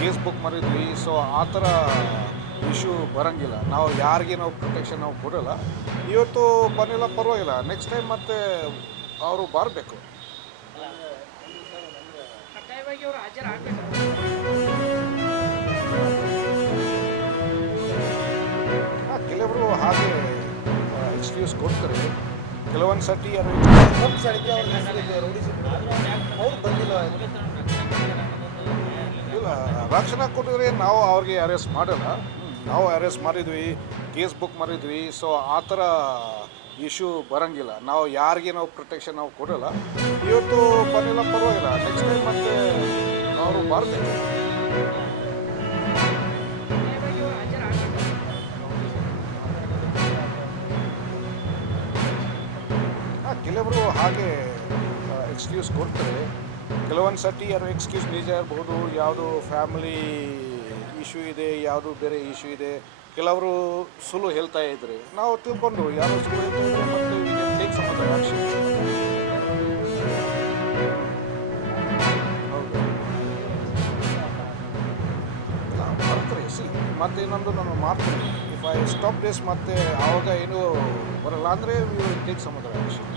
Case book ಮಾಡಿದ್ವಿ. So ಆ ಥರ ಇಶ್ಯೂ ಬರೋಂಗಿಲ್ಲ. ನಾವು ಯಾರಿಗೆ ನಾವು ಪ್ರೊಟೆಕ್ಷನ್ ನಾವು ಕೊಡೋಲ್ಲ. ಇವತ್ತು ಬಂದಿಲ್ಲ ಪರವಾಗಿಲ್ಲ, ನೆಕ್ಸ್ಟ್ ಟೈಮ್ ಮತ್ತೆ ಅವರು ಬರಬೇಕು. ಕಡ್ಡಾಯವಾಗಿ ಅವರು ಹಾಜರಾಗಬೇಕು. ಕೆಲವರು ಹಾಗೆ ಎಕ್ಸ್ಕ್ಯೂಸ್ ಕೊಡ್ತಾರೆ. ಕೆಲವೊಂದು ಸರ್ತಿ ಅದು ಅವ್ರು ಬಂದಿಲ್ಲ. ಇಲ್ಲ, ರಕ್ಷಣಾ ಕೊಟ್ಟಿದ್ರೆ ನಾವು ಅವ್ರಿಗೆ ಅರೆಸ್ಟ್ ಮಾಡಲ್ಲ. ನಾವು ಅರೆಸ್ಟ್ ಮಾಡಿದ್ವಿ, ಕೇಸ್ ಬುಕ್ ಮಾಡಿದ್ವಿ. ಸೊ ಆ ಥರ ಇಶ್ಯೂ ಬರೋಂಗಿಲ್ಲ. ನಾವು ಯಾರಿಗೆ ನಾವು ಪ್ರೊಟೆಕ್ಷನ್ ನಾವು ಕೊಡೋಲ್ಲ. ಇವತ್ತು ಬಂದಿಲ್ಲ ಪರವಾಗಿಲ್ಲ, ನೆಕ್ಸ್ಟ್ ಟೈಮ್ ಮತ್ತೆ ಅವರು ಬರಬೇಕು. ಕಡ್ಡಾಯವಾಗಿ ಅವರು ಹಾಜರಾಗಬೇಕು. ಕೆಲವರು ಹಾಗೆ ಎಕ್ಸ್ಕ್ಯೂಸ್ ಕೊಡ್ತಾರೆ. ಕೆಲವೊಂದು ಸರ್ತಿ ಅದು ಎಕ್ಸ್ಕ್ಯೂಸ್ ನಿಜ ಇರ್ಬೋದು, ಯಾವುದು ಫ್ಯಾಮಿಲಿ ಇಶ್ಯೂ ಇದೆ, ಯಾವುದು ಬೇರೆ ಇಶ್ಯೂ ಇದೆ. ಕೆಲವರು ಸುಳ್ಳು ಹೇಳ್ತಾ ಇದ್ರೆ ನಾವು ತಿಳ್ಕೊಂಡು ಯಾರು ಸುಳ್ಳು ಹೇಳ್ತಾ ಇದ್ರೆ ಮತ್ತು ಟೇಕ್ ಸಮ್ ಅದರ್ ಆ್ಯಕ್ಷನ್. ಹೌದು, ಇಲ್ಲ ಬರ್ತಾರೆ. ಮತ್ತೆ ಇನ್ನೊಂದು ನಾನು ಮಾಡ್ತೀನಿ, ಇಫ್ ಐ ಸ್ಟಾಪ್ ದಿಸ್ ಮತ್ತೆ ಆವಾಗ ಏನು ಬರಲ್ಲ ಅಂದರೆ we will take some other action.